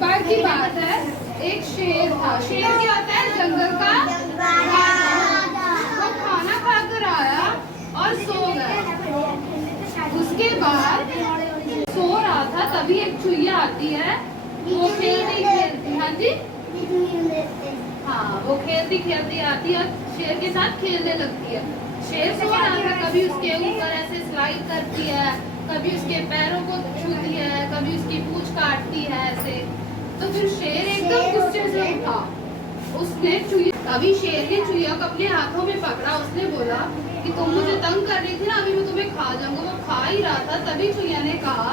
बार की बात है, एक शेर था। शेर क्या होता है? जंगल का राजा। वो खाना खाकर आया और सो गया। उसके बाद सो रहा था, तभी एक चुईया आती है। वो खेलती खेलती, हाँ जी, हाँ, वो खेलती खेलती आती है, शेर के साथ खेलने लगती है। शेर सो रहा था, कभी उसके ऊपर ऐसे स्लाइड करती है, कभी उसके पैरों को छूती है, कभी उसकी पूंछ काटती है ऐसे। तो फिर शेर एकदम गुस्से से उठा। उसने चुईया, अभी शेर ने चुईया को अपने हाथों में पकड़ा। उसने बोला कि तुम मुझे तंग कर रही थी ना, अभी मैं तुम्हें खा जाऊंगा। वो खा ही रहा था, तभी चुईया ने कहा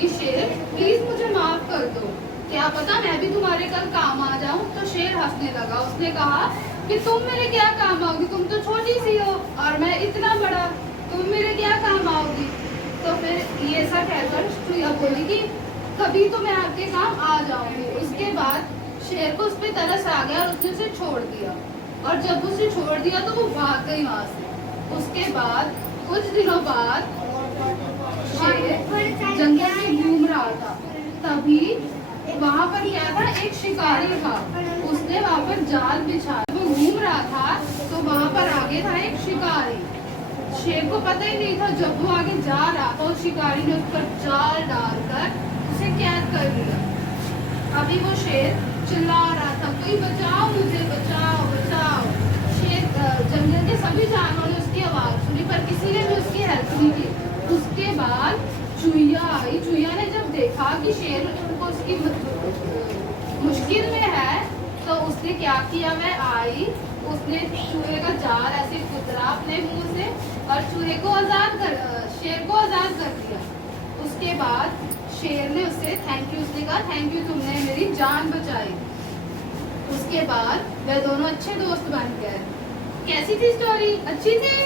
कि शेर प्लीज मुझे माफ कर दो, क्या पता मैं भी तुम्हारे कल काम आ जाऊं। तो शेर हंसने लगा। उसने कहा कि तुम मेरे क्या काम आओगी, तुम तो छोटी सी हो और मैं इतना बड़ा, तुम मेरे क्या काम आओगी। तो फिर ये ऐसा कहकर चुईया बोली कि कभी तो मैं आपके काम आ जाऊंगी। उसके बाद शेर को उस पर तरस आ गया और उसने उसे छोड़ दिया। और जब उसे छोड़ दिया तो वो भाग गई वहां से। उसके बाद कुछ दिनों बाद शेर जंगल में घूम रहा था, तभी वहाँ पर क्या था, एक शिकारी था। उसने वहाँ पर जाल बिछाया। वो घूम रहा था तो वहाँ पर आगे था एक शिकारी। शेर को पता ही नहीं था, जब वो आगे जा रहा था शिकारी ने उस पर जाल डालकर उसे कैद कर लिया। अभी वो शेर चिल्ला रहा था, कोई बचाओ मुझे, बचाओ बचाओ। शेर जंगल के सभी जानवरों ने उसकी आवाज सुनी, पर किसी ने भी उसकी हेल्प नहीं की। उसके बाद चुईया आई। चुईया ने जब देखा कि शेर को उसकी मुश्किल में है, तो उसने क्या किया, वह आई, उसने चूहे का जाल ऐसे कुतरा अपने मुंह से और चूहे को शेर को आजाद कर दिया। उसके बाद शेर ने उससे थैंक यू, उसने कहा थैंक यू, तुमने मेरी जान बचाई। उसके बाद वे दोनों अच्छे दोस्त बन गए। कैसी थी स्टोरी? अच्छी थी?